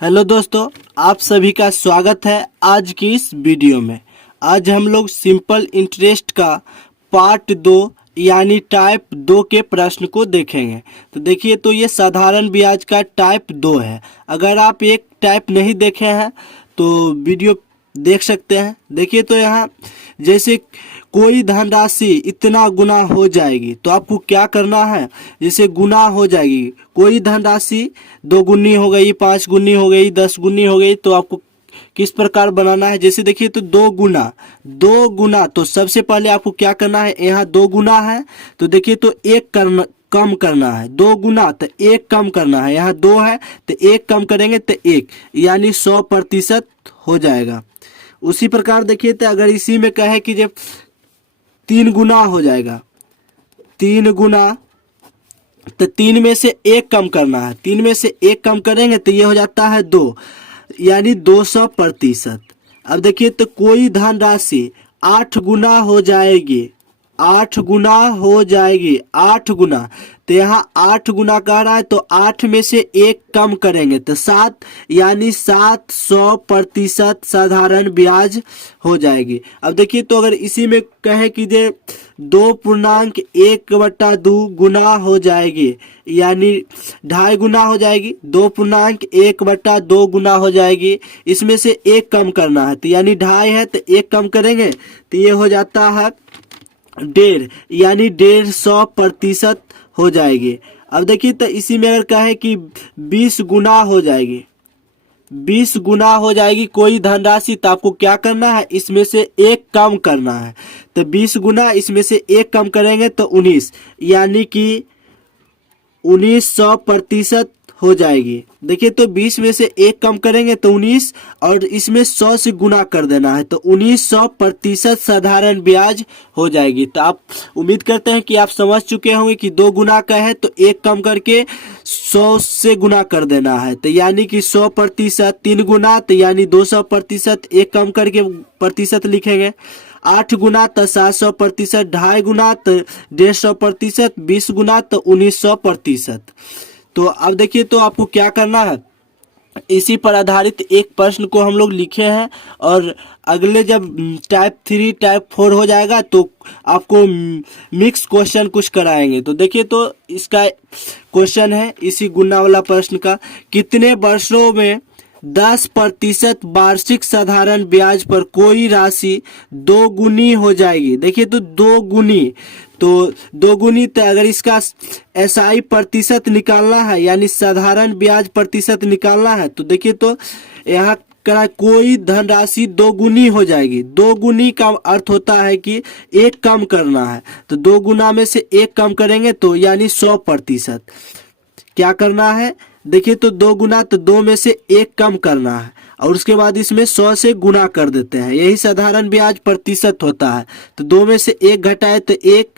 Hello दोस्तों, आप सभी का स्वागत है आज की इस वीडियो में। आज हम लोग सिंपल इंटरेस्ट का पार्ट 2 यानी टाइप 2 के प्रश्न को देखेंगे। तो देखिए, तो ये साधारण ब्याज का टाइप 2 है। अगर आप एक टाइप नहीं देखे हैं तो वीडियो देख सकते हैं। देखिए, तो यहाँ जैसे कोई धनराशि इतना गुना हो जाएगी, तो आपको क्या करना है। जैसे गुना हो जाएगी, कोई धनराशि 2 गुनी हो गई, 5 गुनी हो गई, 10 गुनी हो गई, तो आपको किस प्रकार बनाना है। जैसे देखिए, तो 2 गुना तो सबसे पहले आपको क्या करना है। यहाँ 2 गुना है तो देखिए, तो एक कम करना है। 2 गुना तो एक कम करना है। यहाँ 2 है तो एक कम करेंगे तो 1, यानी 100% हो जाएगा। उसी प्रकार देखिए, तो अगर इसी में कहे कि जब 3 गुना हो जाएगा, 3 गुना तो 3 में से 1 कम करना है। 3 में से 1 कम करेंगे तो ये हो जाता है 2, यानी 200%। अब देखिए, तो कोई धनराशि 8 गुना हो जाएगी, 8 गुना हो जाएगी, 8 गुना। तो यहाँ 8 गुना कह रहा है तो 8 में से 1 कम करेंगे तो 7, यानी 700% साधारण ब्याज हो जाएगी। अब देखिए, तो अगर इसी में कहे कि जे 2.1/2 गुना हो जाएगी, यानी 2.5 गुना हो जाएगी। 2.1/2 गुना हो जाएगी, इसमें से 1 कम करना है तो यानी 2.5 है तो 1 कम करेंगे तो ये हो जाता है 1.5, यानी 150% हो जाएगी। अब देखिए, तो इसी में अगर कहे कि 20 गुना हो जाएगी, 20 गुना हो जाएगी कोई धनराशि, तो आपको क्या करना है, इसमें से 1 कम करना है। तो 20 गुना इसमें से 1 कम करेंगे तो 19, यानी कि 1900% हो जाएगी। देखिए, तो 20 में से 1 कम करेंगे तो 19, और इसमें 100 से गुना कर देना है तो 1900% साधारण ब्याज हो जाएगी। तो आप उम्मीद करते हैं कि आप समझ चुके होंगे कि 2 गुना का है तो 1 कम करके 100 से गुना कर देना है, तो यानी कि 100%। 3 गुना तो यानी 200%, 1 कम करके प्रतिशत लिखेंगे। 8 गुना तो 700%, 2.5 गुना तो 150%, 20 गुना तो 1900%। तो अब देखिए, तो आपको क्या करना है, इसी पर आधारित एक प्रश्न को हम लोग लिखे हैं, और अगले जब टाइप 3 टाइप 4 हो जाएगा तो आपको मिक्स क्वेश्चन कुछ कराएंगे। तो देखिए, तो इसका क्वेश्चन है इसी गुना वाला प्रश्न का, कितने वर्षों में 10% वार्षिक साधारण ब्याज पर कोई राशि 2 गुनी हो जाएगी। देखिए, तो 2 गुनी तो 2 गुनी, तो अगर इसका एसआई प्रतिशत निकालना है, यानी साधारण ब्याज प्रतिशत निकालना है, तो देखिए, तो यहाँ करा कोई धनराशि 2 गुनी हो जाएगी। 2 गुनी का अर्थ होता है कि 1 कम करना है, तो 2 गुना में से 1 कम करेंगे तो यानी 100%। क्या करना है, देखिए, तो 2 गुना तो 2 में से 1 कम करना है, और उसके बाद इसमें 100 से गुना कर देते हैं, यही साधारण ब्याज प्रतिशत होता है। तो 2 में से 1 घटाए तो 1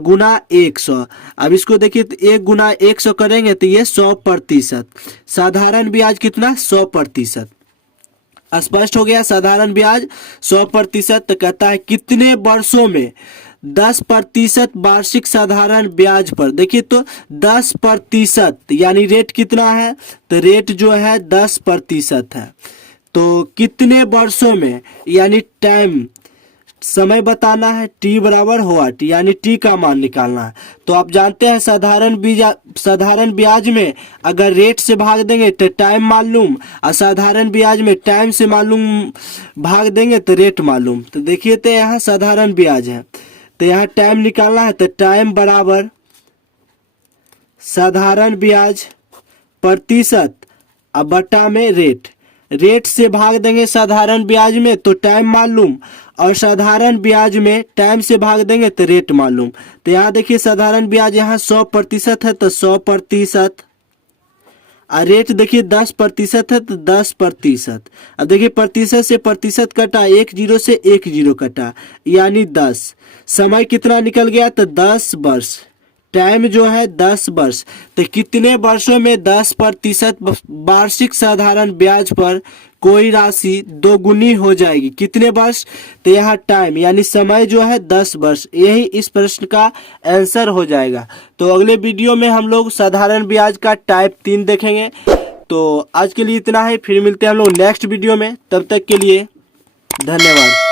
गुना 100। अब इसको देखिए, तो 1 गुना 100 करेंगे तो ये 100%। साधारण ब्याज कितना, 100%। स्पष्ट हो गया, साधारण ब्याज 100%। तो कहता है कितने वर्षों में 10% वार्षिक साधारण ब्याज पर। देखिए, तो 10% यानी रेट कितना है, तो रेट जो है 10% है। तो कितने वर्षों में, यानी टाइम समय बताना है, टी बराबर व्हाट, यानी टी का मान निकालना है। तो आप जानते हैं साधारण ब्याज में अगर रेट से भाग देंगे तो टाइम मालूम, और साधारण ब्याज में टाइम से मालूम भाग देंगे तो रेट मालूम। तो देखिए, तो यहाँ साधारण ब्याज है तो यहाँ टाइम निकालना है, तो टाइम बराबर साधारण ब्याज प्रतिशत अब बटा में रेट। रेट से भाग देंगे साधारण ब्याज में तो टाइम मालूम, और साधारण ब्याज में टाइम से भाग देंगे तो रेट मालूम। तो यहाँ देखिए, साधारण ब्याज यहाँ 100% है तो 100%, और रेट देखिए 10% है तो 10%। अब देखिए, प्रतिशत से प्रतिशत कटा, 1 0 से 1 0 कटा, यानी 10। समय कितना निकल गया, तो 10 वर्ष। टाइम जो है 10 वर्ष। तो कितने वर्षों में 10% वार्षिक साधारण ब्याज पर कोई राशि 2 गुनी हो जाएगी, कितने वर्ष, तो यहाँ टाइम यानी समय जो है 10 वर्ष। यही इस प्रश्न का आंसर हो जाएगा। तो अगले वीडियो में हम लोग साधारण ब्याज का टाइप 3 देखेंगे। तो आज के लिए इतना है, फिर मिलते हैं हम लोग नेक्स्ट वीडियो में, तब तक के लिए धन्यवाद।